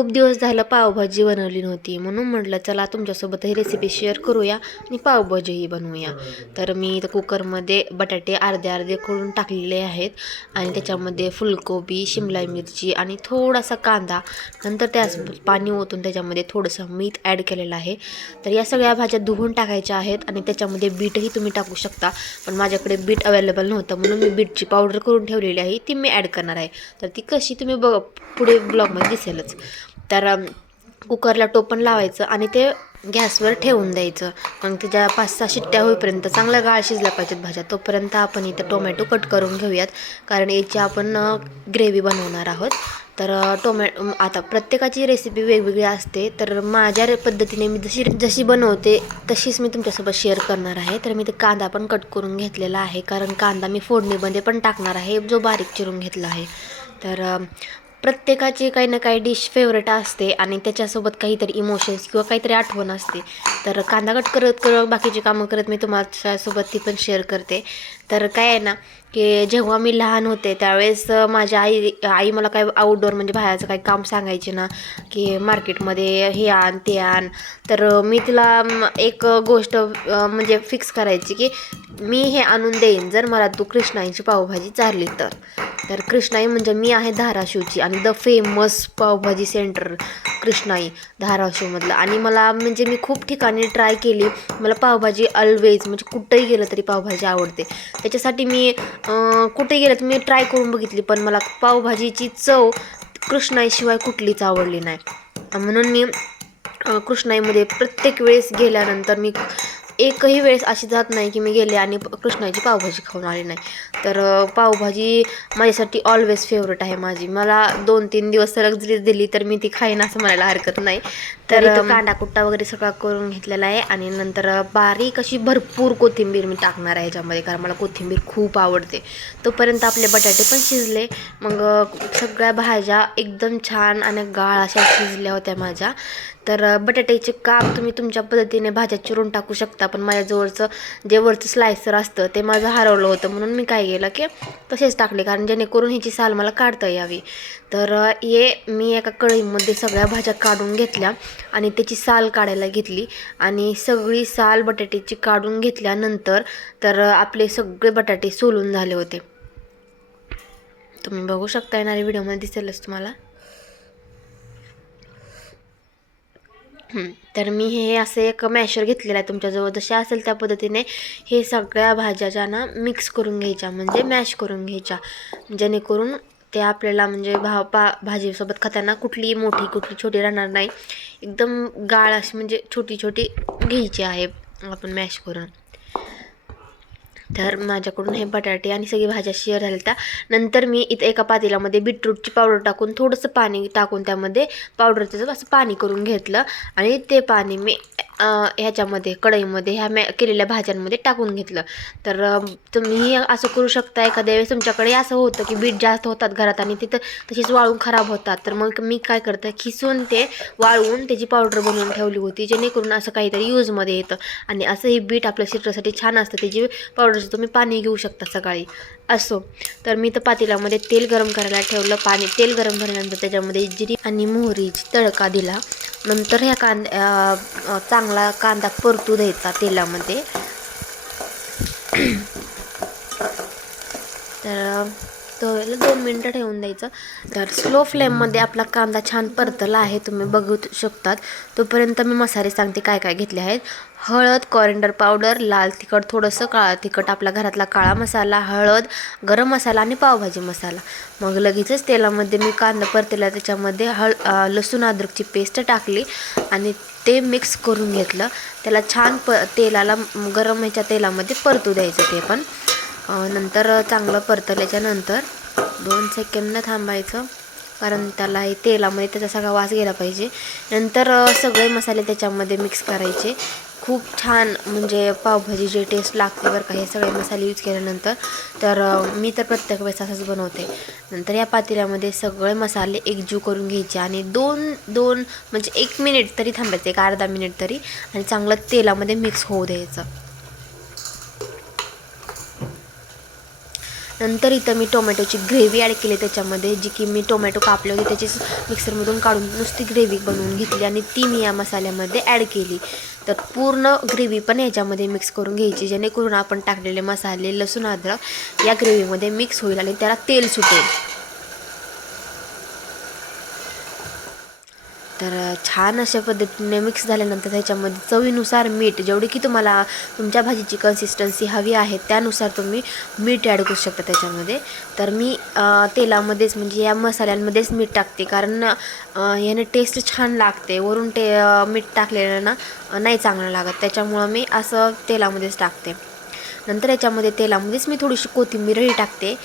खूप दिवस झालं पावभाजी बनवली नव्हती, म्हणून म्हटलं चला तुमच्यासोबत ही रेसिपी शेअर करूया आणि पावभाजीही बनवूया. तर मी इथं कुकरमध्ये बटाटे अर्धे अर्धे करून टाकलेले आहेत आणि त्याच्यामध्ये फुलकोबी, शिमला मिरची आणि थोडासा कांदा, नंतर त्यास पाणी ओतून त्याच्यामध्ये थोडंसं मीठ ॲड केलेलं आहे. तर या सगळ्या भाज्या धुवून टाकायच्या आहेत आणि त्याच्यामध्ये बीटही तुम्ही टाकू शकता, पण माझ्याकडे बीट अवेलेबल नव्हतं म्हणून मी बीटची पावडर करून ठेवलेली आहे, ती मी ॲड करणार आहे. तर ती कशी तुम्ही पुढे ब्लॉगमध्ये दिसेलच. तर कुकरला टोपण लावायचं आणि ते गॅसवर ठेवून द्यायचं. मग त्याच्या 5-6 शिट्ट्या होईपर्यंत चांगल्या गाळ शिजल्या पाहिजेत भाज्या, तोपर्यंत आपण इथं टोमॅटो कट करून घेऊयात, कारण याची आपण ग्रेव्ही बनवणार आहोत. तर आता प्रत्येकाची रेसिपी वेगवेगळी असते, तर माझ्या पद्धतीने मी जशी बनवते तशीच मी तुमच्यासोबत शेअर करणार आहे. तर मी ते कांदा पण कट करून घेतलेला आहे, कारण कांदा मी फोडणीमध्ये पण टाकणार आहे, जो बारीक चिरून घेतला आहे. तर प्रत्येकाची काही ना काही डिश फेवरेट असते आणि त्याच्यासोबत काहीतरी इमोशन्स किंवा काहीतरी आठवण असते. तर कांदा कट करत करत बाकीची कामं करत मी तुम्हासोबत ती पण शेअर करते. तर काय आहे ना, की जेव्हा मी लहान होते त्यावेळेस माझ्या आई मला काय आउटडोअर म्हणजे बाहेरचं काही काम सांगायचे ना, की मार्केटमध्ये हे आण ते आण, तर मी तिला एक गोष्ट म्हणजे फिक्स करायची की मी हे आणून देईन जर मला तू कृष्णाईची पावभाजी चारली तर. तर कृष्णाई म्हणजे मी आहे धाराशिवची आणि the famous pav bhaji center Krishnai धाराशिवमधलं. आणि मला म्हणजे मी खूप ठिकाणी ट्राय केली, मला पावभाजी ऑलवेज म्हणजे कुठंही गेलं तरी पावभाजी आवडते. त्याच्यासाठी मी कुठेही गेलं तर मी ट्राय करून बघितली, पण मला पावभाजीची चव कृष्णाईशिवाय कुठलीच आवडली नाही. म्हणून मी कृष्णाईमध्ये प्रत्येक वेळेस गेल्यानंतर मी एकही वेळेस अशी जात नाही की मी गेले आणि कृष्णाची पावभाजी खाऊन आली नाही. तर पावभाजी माझ्यासाठी ऑलवेज फेवरेट आहे माझी. मला 2-3 दिवस सलग जरी दिली तर मी ती खाईन असं म्हणायला हरकत नाही. तर इथं कांदा कुट्टा वगैरे सगळा करून घेतलेला आहे आणि नंतर बारीक अशी भरपूर कोथिंबीर मी टाकणार आहे ह्याच्यामध्ये, कारण मला कोथिंबीर खूप आवडते. तोपर्यंत आपले बटाटे पण शिजले. मग सगळ्या भाज्या एकदम छान आणि गाळ अशा शिजल्या होत्या माझ्या. तर बटाट्याचे काप तुम्ही तुमच्या पद्धतीने भाज्या चिरून टाकू शकता, पण माझ्याजवळचं जे वरचं स्लायसर असतं ते माझं हरवलं होतं, म्हणून मी काय केलं की तसेच टाकले, कारण जेणेकरून ह्याची साल मला काढता यावी. तर हे मी एका कढईमध्ये सगळ्या भाज्या काढून घेतल्या आणि त्याची साल काढायला घेतली आणि सगळी साल बटाट्याची काढून घेतल्यानंतर तर आपले सगळे बटाटे सोलून झाले होते. तुम्ही बघू शकता, येणाऱ्या व्हिडिओमध्ये दिसेलच तुम्हाला. तर मी हे असं एक मॅशर घेतलेलं आहे, तुमच्याजवळ जसे असेल त्या पद्धतीने हे सगळ्या भाज्या ज्या ना मिक्स करून घ्यायच्या, म्हणजे मॅश करून घ्यायच्या, जेणेकरून ते आपल्याला म्हणजे भाजीसोबत खाताना कुठली मोठी कुठली छोटी राहणार नाही. एकदम गाळ अशी म्हणजे छोटी छोटी घ्यायची आहे आपण मॅश करून. तर माझ्याकडून हे बटाटे आणि सगळी भाज्या शेअर झाल्या. त्यानंतर मी इथं एका पातेल्यामध्ये बीटरूटची पावडर टाकून थोडंसं पाणी टाकून त्यामध्ये पावडरचं असं पाणी करून घेतलं आणि ते पाणी मी ह्याच्यामध्ये कढईमध्ये ह्या केलेल्या भाज्यांमध्ये टाकून घेतलं. तर तुम्ही असं करू शकता. एखाद्या वेळेस तुमच्याकडे असं होतं की बीट जास्त होतात घरात आणि तिथं तशीच वाळून खराब होतात, तर मग मी काय करते, खिसून ते वाळवून त्याची पावडर बनवून ठेवली होती, जेणेकरून असं काहीतरी यूजमध्ये येतं. आणि असं ही बीट आपल्या शरीरासाठी छान असतं, त्याची पावडरचं तुम्ही पाणी घेऊ शकता सकाळी असो. तर मी तर पातेल्यामध्ये तेल गरम करायला ठेवलं. तेल गरम झाल्यानंतर त्याच्यामध्ये जिरी आणि मोहरीची तडका दिला. नंतर ह्या चांगला कांदा परतू द्यायचा तेलामध्ये. तर तो 2 मिनटं ठेवून द्यायचं. तर स्लो फ्लेममध्ये आपला कांदा छान परतला आहे, तुम्ही बघू शकतात. तोपर्यंत मी मसाले सांगते काय काय घेतले आहेत. हळद, कॉरिएंडर पावडर, लाल तिखट थोडंसं, काळा तिखट आपला घरातला काळा मसाला, हळद, गरम मसाला आणि पावभाजी मसाला. मग लगेचच तेलामध्ये मी कांदा परतला, त्याच्यामध्ये लसूण अद्रकची पेस्ट टाकली आणि ते मिक्स करून घेतलं. त्याला छान तेलाला गरम ह्याच्या तेलामध्ये परतू द्यायचं. ते पण नंतर चांगलं परतल्याच्यानंतर 2 सेकंद थांबायचं, कारण त्याला हे तेलामध्ये त्याचा सगळा वास गेला पाहिजे. नंतर सगळे मसाले त्याच्यामध्ये मिक्स करायचे. खूप छान म्हणजे पावभाजी जे टेस्ट लागते बरं का, हे सगळे मसाले यूज केल्यानंतर. तर मी तर प्रत्येक वेळेस असंच बनवते. नंतर या पातेल्यामध्ये सगळे मसाले एकजीव करून घ्यायचे आणि दोन म्हणजे 1 मिनिट तरी थांबायचं, एक अर्धा मिनिट तरी, आणि चांगलं तेलामध्ये मिक्स होऊ द्यायचं. नंतर इथं मी टोमॅटोची ग्रेव्ही ॲड केली त्याच्यामध्ये, जी की मी टोमॅटो कापले होते त्याचीच मिक्सरमधून काढून नुसती ग्रेव्ही बनवून घेतली आणि ती मी या मसाल्यामध्ये ॲड केली. तर पूर्ण ग्रेव्ही पण याच्यामध्ये मिक्स करून घ्यायची, जेणेकरून आपण टाकलेले मसाले, लसूण, अद्रक या ग्रेव्हीमध्ये मिक्स होईल आणि त्याला तेल सुटेल. तर छान अशा पद्धतीने मिक्स झाल्यानंतर त्याच्यामध्ये चवीनुसार मीठ, जेवढी की तुम्हाला तुमच्या भाजीची कन्सिस्टन्सी हवी आहे त्यानुसार तुम्ही मीठ ॲड करू शकता त्याच्यामध्ये. तर मी तेलामध्येच म्हणजे या मसाल्यांमध्येच मीठ टाकते, कारण याने टेस्ट छान लागते. वरून मीठ टाकलेलं ना नाही चांगलं लागत, त्याच्यामुळं मी असं तेलामध्येच टाकते. नंतर याच्यामध्ये तेलामध्येच मी थोडीशी कोथिंबीरही टाकते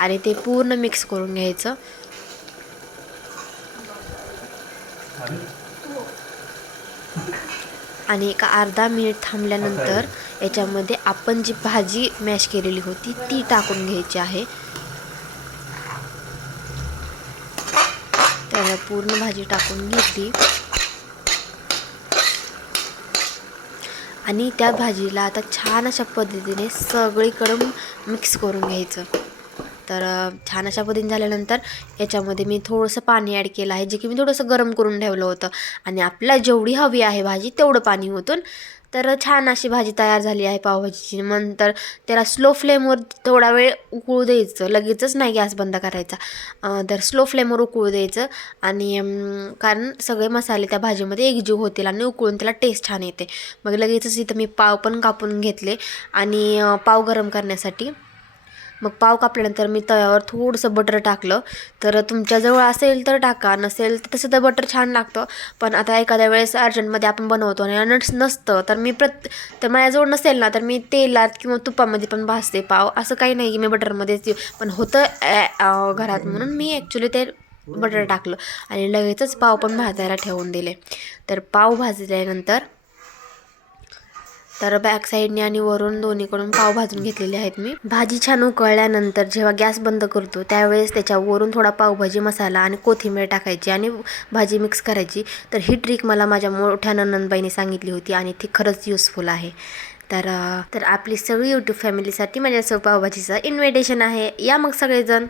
आणि ते पूर्ण मिक्स करून घ्यायचं. आणि एक अर्धा मिनिट थांबल्यानंतर याच्यामध्ये आपण जी भाजी मॅश केलेली होती ती टाकून घ्यायची आहे. तर पूर्ण भाजी टाकून घेतली आणि त्या भाजीला आता छान अशा पद्धतीने सगळीकडून मिक्स करून घ्यायचं. तर छान अशा पद्धतीने झाल्यानंतर याच्यामध्ये मी थोडंसं पाणी ॲड केलं आहे, जे की मी थोडंसं गरम करून ठेवलं होतं आणि आपल्याला जेवढी हवी आहे भाजी तेवढं पाणी ओतून तर छान अशी भाजी तयार झाली आहे पावभाजीची. नंतर त्याला स्लो फ्लेमवर थोडा वेळ उकळू द्यायचं, लगेचच नाही गॅस बंद करायचा. तर स्लो फ्लेमवर उकळू द्यायचं आणि कारण सगळे मसाले त्या भाजीमध्ये एकजीव होतील आणि उकळून त्याला टेस्ट छान येते. मग लगेचच इथं मी पाव पण कापून घेतले आणि पाव गरम करण्यासाठी मग पाव कापल्यानंतर मी तव्यावर थोडंसं बटर टाकलं. तर तुमच्याजवळ असेल तर टाका, नसेल तर तसं तर बटर छान लागतं. पण आता एखाद्या वेळेस अर्जंटमध्ये आपण बनवतो आणि नसतं तर मी तर माझ्याजवळ नसेल ना तर मी तेलात किंवा तुपामध्ये पण भाजते पाव. असं काही नाही की मी बटरमध्येच पण होतं घरात म्हणून मी ॲक्च्युली ते बटर टाकलं आणि लगेचच पाव पण भाजायला ठेवून दिले. तर पाव भाजल्यानंतर तर बॅक साईडने आणि वरून दोन्हीकडून पाव भाजून घेतलेले आहेत मी. भाजी छान उकळल्यानंतर जेव्हा गॅस बंद करतो त्यावेळेस त्याच्यावरून थोडा पावभाजी मसाला आणि कोथिंबीर टाकायची आणि भाजी मिक्स करायची. तर ही ट्रिक मला माझ्या मोठ्या नणंदबाईने सांगितली होती आणि ती खरंच युजफुल आहे. तर आपली सगळी यूट्यूब फॅमिलीसाठी माझ्यासोबत पावभाजीचं इन्व्हिटेशन आहे, या मग सगळेजण.